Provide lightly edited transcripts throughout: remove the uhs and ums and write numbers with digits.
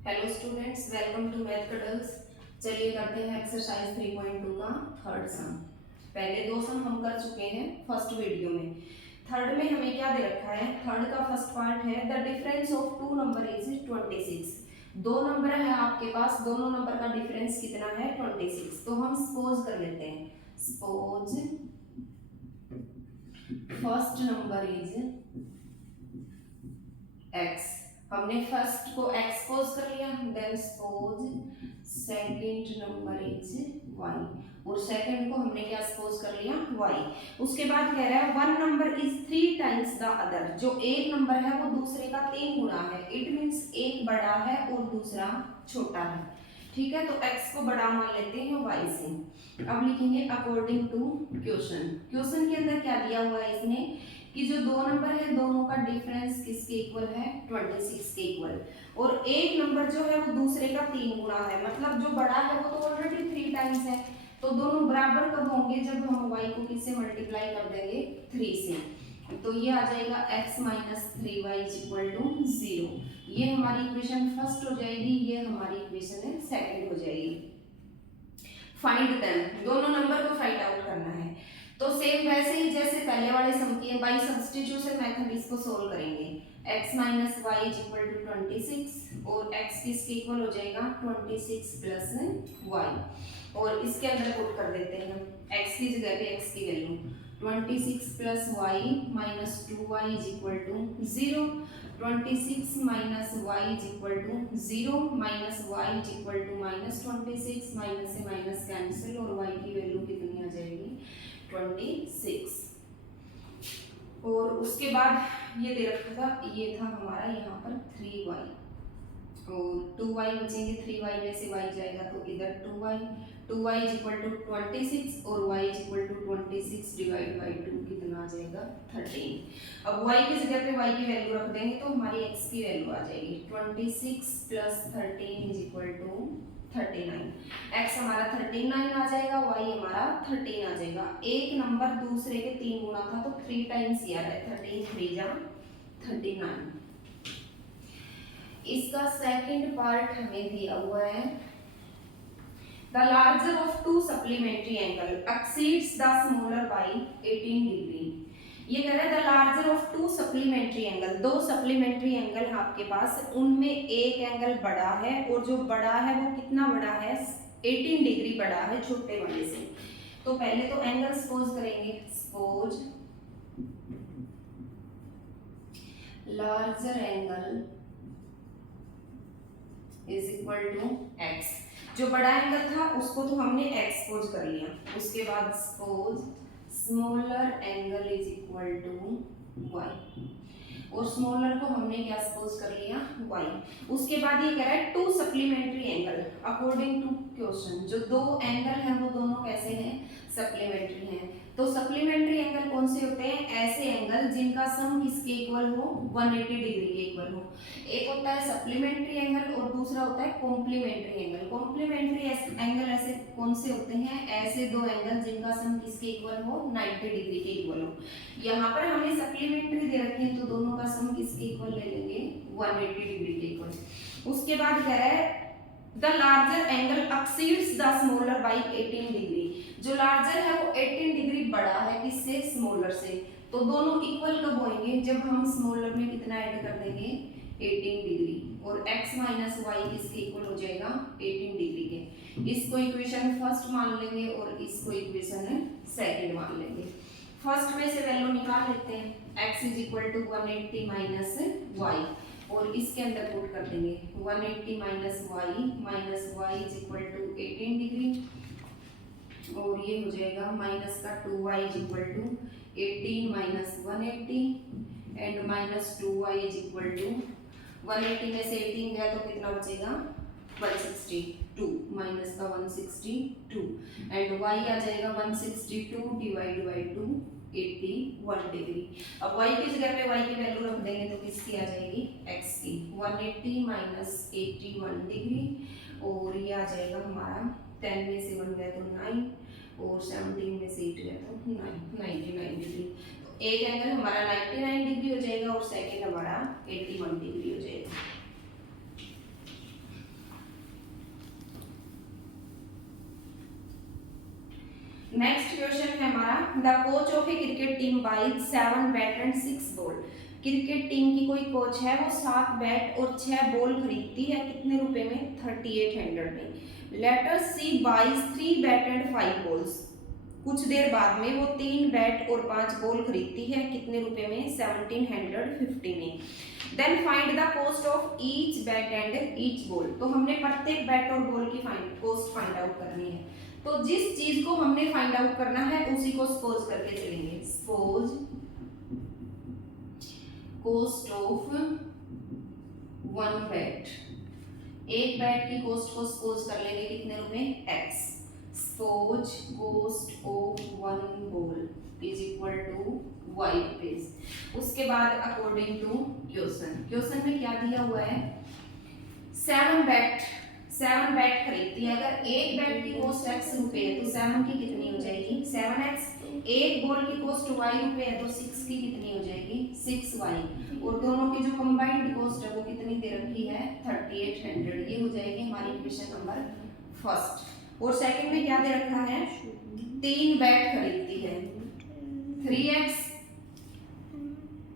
Hello students, welcome to math cuddles. चलिए करते हैं एक्सरसाइज 3.2 का थर्ड सम। पहले दो सम हम कर चुके हैं फर्स्ट वीडियो में। थर्ड में हमें क्या दे रखा है? थर्ड का फर्स्ट पार्ट है the difference of two number is 26। दो नंबर है आपके पास, दोनों नंबर का डिफरेंस कितना है? 26। तो हम सपोज कर लेते हैं, suppose first number is x। हमने फर्स्ट को x सपोज कर लिया, then suppose second number is y, और सेकंड को हमने क्या सपोज कर लिया? y। उसके बाद कह रहा है one number is 3 times the other. जो एक नंबर है वो दूसरे का 3 गुना है। इट मींस एक बड़ा है और दूसरा छोटा है। ठीक है, तो x को बड़ा मान लेते हैं y से। अब लिखेंगे अकॉर्डिंग टू क्वेश्चन। क्वेश्चन के अंदर क्या दिया हुआ है इसमें कि जो दो नंबर है दोनों का डिफरेंस किसके इक्वल है? 26 के इक्वल। और एक नंबर जो है वो दूसरे का 3 गुना है, मतलब जो बड़ा है वो तो ऑलरेडी 3 टाइम्स है। तो दोनों बराबर कब होंगे? जब हम y को किससे मल्टीप्लाई कर देंगे? 3 से। तो ये आ जाएगा x minus 3y is equal to 0। ये हमारी इक्वेशन फर्स्ट हो जाएगी, ये हमारी इक्वेशन सेकंड हो जाएगी। फाइंड देम, दोनों नंबर को फाइंड आउट करना है। तो सेम वैसे ही जैसे पहले वाले सम की बाई सब्स्टिट्यूशन मेथड इसको सोल्व करेंगे। x minus Y is equal to 26 और x किसके इक्वल हो जाएगा? 26 प्लस y। और इसके अंदर पुट कर देते हैं हम x की जगह पे x की value 26 plus Y minus 2y is equal to 0। 26 minus Y is equal to 0, minus Y is equal to minus 26, minus से माइनस कैंसिल और y की वैल्यू कितनी आ जाएगी? 26। और उसके बाद ये दे रखा था, ये था हमारा यहाँ पर 3y और 2y बचेंगे। 3y में से y जाएगा तो इधर 2y इज इक्वल टू 26 और y is equal to 26 divide by 2 कितना आ जाएगा? 13। अब y की जगह पे y की वैल्यू रख देंगे तो हमारी x की वैल्यू आ जाएगी 26 plus 13 is equal to 39। x हमारा 39 आ जाएगा, y हमारा 13 आ जाएगा। एक नंबर दूसरे के 3 गुना था तो 3 टाइम्स ही आ रहा है। 13 3 जा 39। इसका सेकंड पार्ट हमें दिया हुआ है the larger of to supplementary angle exceeds the smaller by 18 degree. ये कह रहा है the larger of to supplementary angle, दो सप्लीमेंट्री एंगल है आपके पास, उनमें एक एंगल बड़ा है और जो बड़ा है वो कितना बड़ा है? 18 डिग्री बड़ा है छोटे वाले से। तो पहले तो एंगल सपोज करेंगे, suppose larger angle is equal to x। जो बड़ा एंगल था उसको तो हमने x सपोज कर लिया। उसके बाद suppose smaller angle is equal to y, और स्मॉलर को हमने क्या सपोज कर लिया? y। उसके बाद ये कह रहा है two supplementary angle according to question. जो दो एंगल हैं वो दोनों कैसे हैं? सप्लीमेंट्री हैं। तो सप्लीमेंट्री एंगल कौन से होते हैं? ऐसे एंगल जिनका सम किसके इक्वल हो? 180 डिग्री के इक्वल हो। एक होता है सप्लीमेंट्री एंगल और दूसरा होता है कॉम्प्लीमेंट्री एंगल। कॉम्प्लीमेंट्री एंगल ऐसे कौन से होते हैं? ऐसे दो एंगल जिनका सम किसके इक्वल हो? 90 डिग्री के इक्वल हो। यहाँ पर हमें सप्लीमेंट्री दे रखे हैं तो दोनों का सम किसके इक्वल ले लेंगे? 180 डिग्री के इक्वल। उसके बाद कह रहा है the larger angle exceeds the smaller by 18 degree. जो लार्जर है वो 18 डिग्री बड़ा है किससे? स्मॉलर से। तो दोनों इक्वल कब होंगे? जब हम स्मॉलर में कितना ऐड कर देंगे? 18 डिग्री। और x माइनस वाई किसके इक्वल हो जाएगा? 18 डिग्री के। इसको इक्वेशन फर्स्ट मान लेंगे और इसको इक्वेशन सेकंड मान लेंगे। फर्स्ट में से वैल्यू निकाल लेते हैं, x is equal to 180 minus Y, और इसके अंदर पुट कर देंगे 180 minus Y is equal to 18 degree, और ये हो जाएगा माइनस का 2y is equal to 18 minus 180 and minus 2y is equal to 180 में से 18 गया तो कितना बचेगा? 162 माइनस का 162 एंड y आ जाएगा 162 डिवाइड बाई 2 81 डिग्री। अब y की जगह पे y की वैल्यू रख देंगे तो किसकी आ जाएगी? x की। 180 माइनस 81 डिग्री, और ये आ जाएगा हमारा 10 में से 1 गया तो 9 और 17 में से 8 गया तो 9, 99 डिग्री। तो एक एंगल हमारा 99 डिग्री हो जाएगा और सेकंड हमारा 81 डिग्री हो जाएगा। नेक्स्ट क्वेश्चन है हमारा, the coach of a cricket team buys 7 bat and 6 ball. Cricket team की कोई कोच है, वो 7 बैट और 6 बॉल खरीदती है, कितने रुपए में? 3800 में। Later she buys 3 bat and 5 balls. कुछ देर बाद में वो 3 बैट और 5 बॉल खरीदती है, कितने रुपए में? 1750 में। Then find the cost of each bat and each ball. तो हमने प्रत्येक बैट और बॉल की कॉस्ट फाइंड आउट करनी है। तो जिस चीज को हमने फाइंड आउट करना है उसी को सपोज करके चलेंगे। सपोज कॉस्ट ऑफ 1 बैट, एक बैट की कॉस्ट को सपोज कर लेंगे कितने रुपए? x। Suppose cost of 1 ball is equal to y rupees. उसके बाद अकॉर्डिंग टू क्वेश्चन में क्या दिया हुआ है? 7 बैट खरीदती है। अगर एक बैट की कॉस्ट x रुपए है तो 7 की कितनी हो जाएगी? 7x। एक बॉल की कॉस्ट y रुपए है तो 6 की कितनी हो जाएगी? 6y। और दोनों की जो कंबाइंड कॉस्ट है वो कितनी दे रखी है? 3800। ये हो जाएगी हमारी क्वेश्चन नंबर फर्स्ट। और सेकंड में क्या दे रखा है? 3 बैट खरीदती है, 3x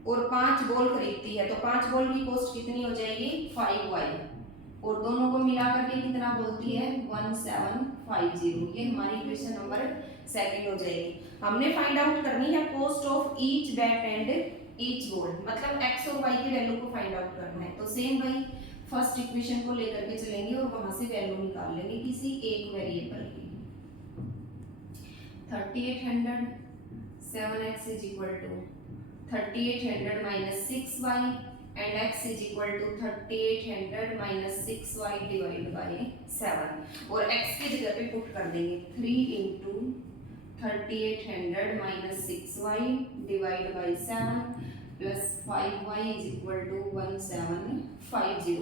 और 5 बॉल खरीदती है, तो 5 बॉल की कॉस्ट कितनी हो जाएगी? 5y। और दोनों को मिला करके कितना बोलती है? 1750। ये हमारी क्वेश्चन नंबर सेकंड हो जाएगी। हमने फाइंड आउट करनी है cost of each bat and each ball, मतलब x और y की वैल्यू को फाइंड आउट करना है। तो सेम वही फर्स्ट इक्वेशन को लेकर के चलेंगे और वहां से वैल्यू निकाल लेंगे किसी एक वेरिएबल की। 3800 7x is equal to 3800 minus 6y and x is equal to 3800 minus 6y divided by 7। और x की जगह पे पुट कर देंगे 3 into 3800 minus 6y divided by 7 plus 5y is equal to 1750।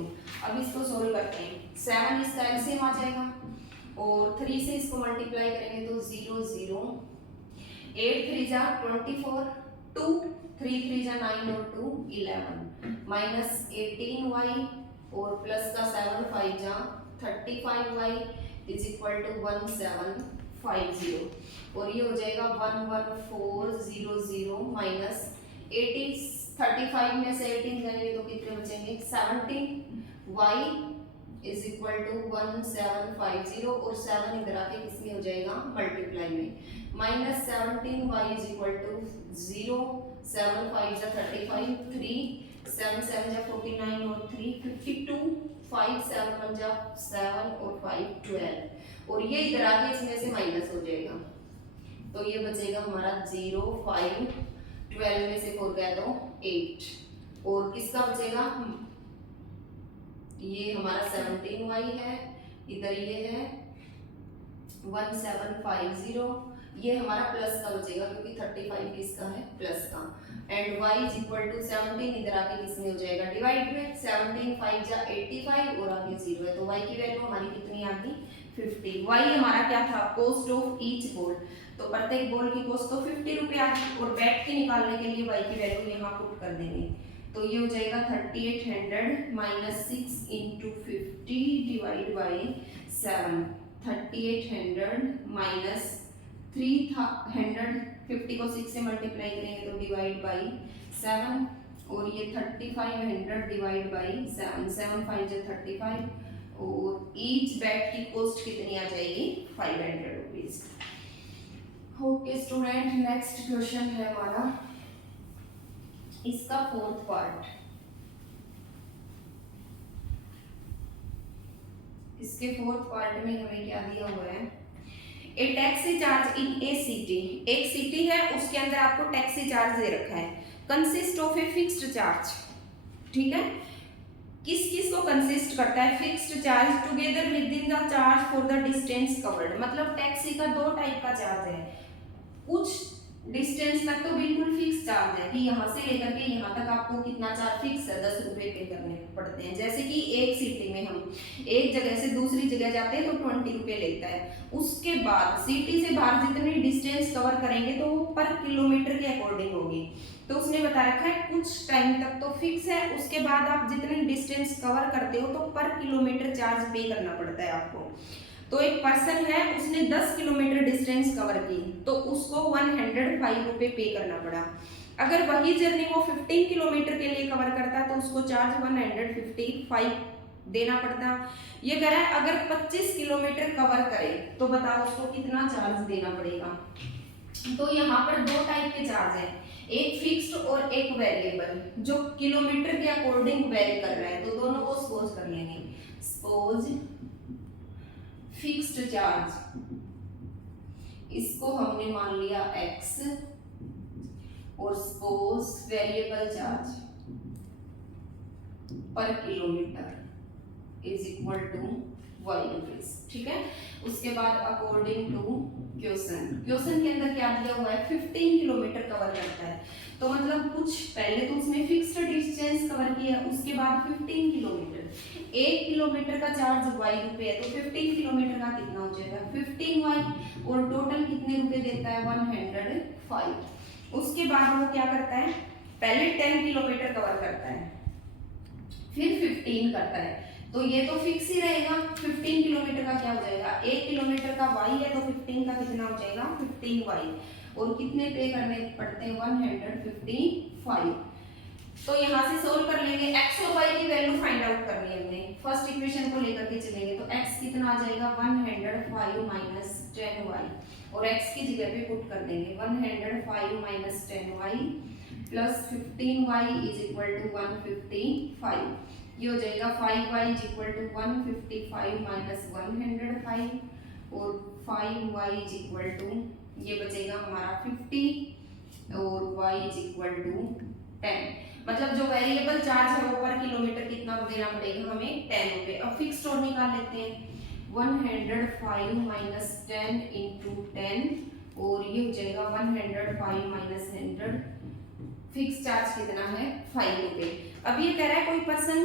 अब इसको सोल्व करते हैं। 7 इसका एलसीएम आ जाएगा और 3 से इसको मल्टीप्लाई करेंगे तो 0 0, 8 3 जा 24, 2 3 3 जा 9 और 2 11 माइनस 18y और प्लस का 7 5 जा 35y इज इक्वल टू 1750। और ये हो जाएगा 11400 माइनस 80, 35 में से 18 जाएंगे तो कितने बचेंगे? 17y इज इक्वल टू 1750 और 7 इधर आके किसमें हो जाएगा? मल्टीप्लाई में। Minus 17y is equal to 0, 7 5 जा 35, 3 7 7 जा 49 और 3 52, 5 7 1 जा 7 और 5 12। और ये इधर आके इसमें से माइनस हो जाएगा तो ये बचेगा हमारा 0 5 12 में से 4 गया तो 8। और किसका बचेगा? ये हमारा 17y है, इधर ये है 1750, ये हमारा प्लस का बचेगा क्योंकि 35 किसका है? प्लस का। And y is equal to 17 इधर आके किसमें हो जाएगा? डिवाइड में। 17 5 जा 85 और आगे 0 है तो y की वैल्यू हमारी कितनी आ गई? 50। y हमारा क्या था? Cost of each ball. तो प्रत्येक बॉल की कॉस्ट तो 50 रुपए आ गई और बैट की निकालने के लिए y की वैल्यू यहाँ पुट कर देंगे तो ये हो जाएगा 3800 minus 6 into 50 divide by 7। 3800 minus 350 को 6 से मल्टीप्लाई करेंगे तो डिवाइड बाई 7 और ये 3500 डिवाइड बाई 7, 7 5 जा 35 और ईच बैट की कॉस्ट कितनी आ जाएगी? 500 rupees. Okay student, next question है हमारा इसका फोर्थ पार्ट। इसके फोर्थ पार्ट में हमें क्या दिया हुआ है? A taxi charge in a city. एक सिटी है उसके अंदर आपको टैक्सी चार्ज दे रखा है। Consist of a fixed charge. ठीक है, किस किस को कंसिस्ट करता है? Fixed charge together with in the charge for the distance covered. मतलब टैक्सी का 2 टाइप का चार्ज है। कुछ डिस्टेंस तक तो बिल्कुल फिक्स चार्ज है कि यहाँ से लेकर के यहाँ तक आपको कितना चार्ज फिक्स है, 10 रुपए पे करने पड़ते हैं। जैसे कि एक सिटी में हम एक जगह से दूसरी जगह जाते हैं तो 20 रुपए लेता है। उसके बाद सिटी से बाहर जितनी डिस्टेंस कवर करेंगे तो वो पर किलोमीटर के अकॉर्डिंग होगी। तो उसने बता रखा है कुछ टाइम तक तो फिक्स है, उसके बाद आप जितनी डिस्टेंस कवर करते हो तो पर किलोमीटर चार्ज पे करना पड़ता है आपको। तो एक पर्सन है, उसने 10 किलोमीटर डिस्टेंस कवर की, तो उसको 105 रुपये पे करना पड़ा। अगर वही जर्नी वो 15 किलोमीटर के लिए कवर करता तो उसको चार्ज 155 देना पड़ता। ये कह रहा है अगर 25 किलोमीटर कवर करे तो बताओ उसको कितना चार्ज देना पड़ेगा। तो यहाँ पर दो टाइप के चार्ज हैं, एक फिक्स्ड और एक वेरिएबल, जो किलोमीटर के अकॉर्डिंग वेरी कर रहा है। तो दोनों को सपोज कर लेंगे। सपोज फिक्स्ड चार्ज, इसको हमने मान लिया x, और suppose variable charge per kilometre is equal to y rupees. ठीक है, उसके बाद अकॉर्डिंग टू क्वेश्चन के अंदर क्या दिया हुआ है, 15 किलोमीटर कवर करता है। तो मतलब कुछ पहले तो उसने फिक्स्ड डिस्टेंस कवर किया, उसके बाद 15 किलोमीटर, 1 किलोमीटर का चार्ज y रुपए है, तो 15 किलोमीटर का कितना हो जाएगा 15y, और टोटल कितने रुपए देता है 105। उसके बाद वो क्या करता है, पहले 10 किलोमीटर कवर करता है, फिर 15 करता है। तो ये तो फिक्स ही रहेगा। 15 किलोमीटर का क्या हो जाएगा, 1 किलोमीटर का y है, तो 15 का कितना हो जाएगा 15y, और कितने पे करने पड़ते हैं 155। तो यहाँ से सोल्व कर लेंगे, x और y की वैल्यू फाइंड आउट करनी है हमने। फर्स्ट इक्वेशन को लेकर के चलेंगे, तो x कितना आ जाएगा 105 माइनस 10y, और x की जगह पे पुट कर देंगे 105 minus 10y plus 15y is equal to 155। ये हो जाएगा 5y is equal to 155 minus 105, और 5y इज इक्वल टू, ये बचेगा हमारा 50, और y इज इक्वल टू 10। मतलब जो वेरिएबल चार्ज है वो पर किलोमीटर कितना देना पड़ेगा हमें 10 रुपए। अब फिक्स्ड और निकाल लेते हैं, 105 माइनस 10 इंटू 10, और ये हो जाएगा 105 माइनस 100, फिक्स चार्ज कितना है 5 रुपए। अब ये कह रहा है कोई पर्सन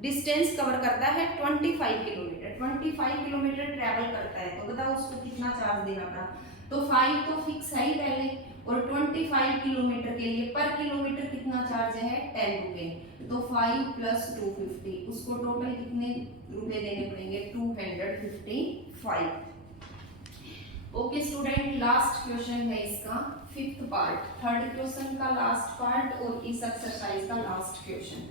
डिस्टेंस कवर करता है 25 किलोमीटर, 25 किलोमीटर ट्रैवल करता है, तो बताओ उसको कितना चार्ज देना पड़ा। तो 5 तो फिक्स है ही पहले, और 25 किलोमीटर के लिए पर किलोमीटर कितना चार्ज है 10 रुपए, तो 5 प्लस 250, उसको टोटल कितने रुपए देने पड़ेंगे 255। ओके स्टूडेंट, लास्ट क्वेश्चन है इसका, फिफ्थ पार्ट, थर्ड क्वेश्चन का लास्ट पार्ट और इस एक्सरसाइज का last question.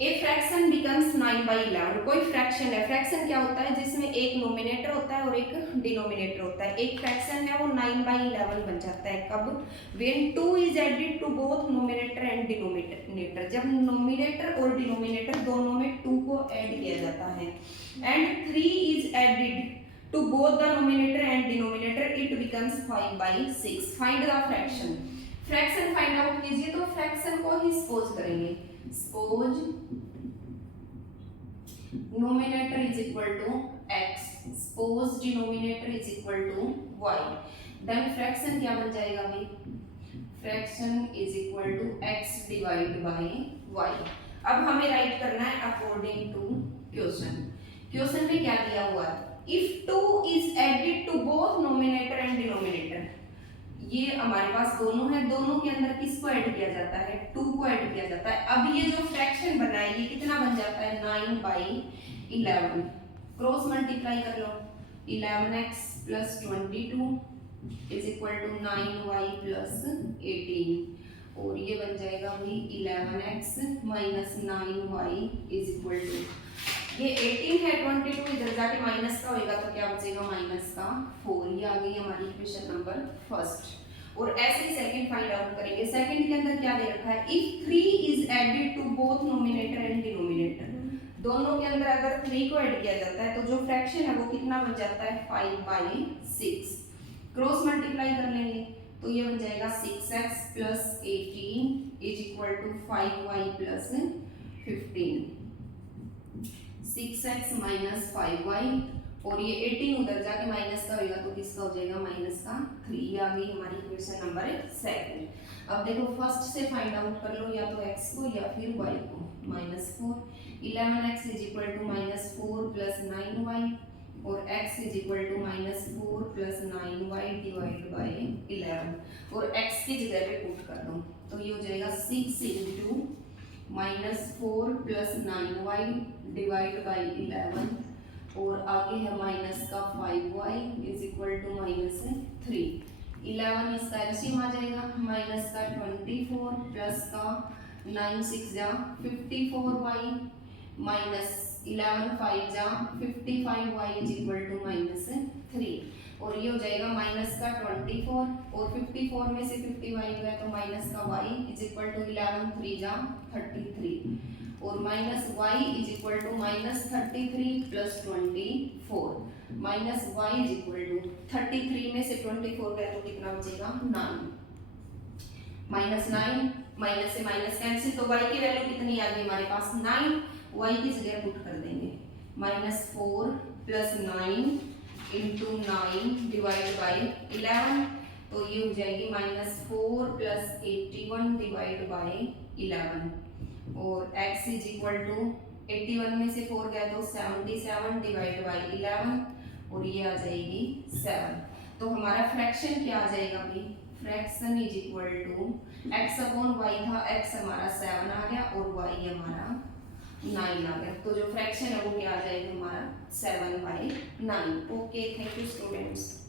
A fraction becomes 9/11। कोई फ्रैक्शन है, फ्रैक्शन क्या होता है जिसमें एक नोमिनेटर होता है और एक डिनोमिनेटर होता है। एक फ्रैक्शन है वो 9/11 बन जाता है कब, when 2 is added to both numerator and denominator, जब नोमिनेटर और डिनोमिनेटर दोनों में 2 को ऐड किया जाता है, and 3 is added to both the numerator and denominator, it becomes 5/6. find the fraction, fraction find out कीजिए। तो fraction को ही suppose करेंगे, suppose numerator is equal to x, suppose denominator is equal to y, then fraction क्या बन जाएगा भाई, fraction is equal to x divided by y। अब हमें राइट करना है अकॉर्डिंग टू क्वेश्चन में क्या दिया हुआ है, if 2 is added to both numerator and denominator, ये हमारे पास दोनों है, दोनों के अंदर किसको ऐड किया जाता है 2 को ऐड किया जाता है। अब ये जो फ्रैक्शन बना है ये कितना बन जाता है 9/11, क्रॉस मल्टीप्लाई कर लो, 11x plus 22 is equal to 9y plus 18, और ये बन जाएगा भाई 11x minus 9y is equal to, ये 18 है, 22 इधर जाके माइनस का होएगा तो क्या बचेगा माइनस का 4। ये आ गई हमारी इक्वेशन नंबर फर्स्ट। और ऐसे ही सेकंड फाइंड आउट करेंगे। सेकंड के अंदर क्या दे रखा है, if 3 is added to both numerator and denominator, दोनों के अंदर अगर 3 को ऐड किया जाता है तो जो फ्रैक्शन है वो कितना बन जाता है 5/6, क्रॉस मल्टीप्लाई कर लेंगे तो ये बन जाएगा 6x plus 18 is equal to 5y plus 15, 6x minus 5y, और ये 18 उधर जाके माइनस का होगा तो किसका हो जाएगा माइनस का 3। आ गई हमारी इक्वेशन नंबर सेकंड। अब देखो फर्स्ट से फाइंड आउट कर लो, या तो x को या फिर y को, -4, 11x is equal to -4 plus 9y, और x is equal to -4 plus 9y divide by 11, और x की जगह पे पुट कर दो तो ये हो जाएगा 6 into -4 plus 9y divide by 11, और आगे है माइनस का 5y इज इक्वल टू -3। 11 इसका एलसीएम आ जाएगा, माइनस का 24 प्लस का 9 6 जा 54y माइनस 11 5 जा 55y इज इक्वल टू -3। और ये हो जाएगा माइनस का 24 और 54 में से 50y गया तो माइनस का y इज इक्वल टू 11 3 जा 33 और minus y is equal to -33 plus 24 minus y is equal to 33 में से 24 गया तो कितना बचेगा 9 -9 माइनस से माइनस कैंसिल तो y की वैल्यू कितनी आ गई हमारे पास 9 y की जगह पुट कर देंगे -4 प्लस 9 इंटू 9 डिवाइड बाई 11 तो ये हो जाएगी -4 प्लस 81 डिवाइड बाई 11 और x इज इक्वल टू 81 में से 4 गया तो 77 डिवाइड बाई 11 और ये आ जाएगी 7। तो हमारा फ्रैक्शन क्या आ जाएगा भाई, fraction is equal to x upon y था, x हमारा 7 आ गया और y हमारा 9 आ गया। तो जो फ्रैक्शन है वो क्या आ जाएगा हमारा 7/9। Okay, thank you students.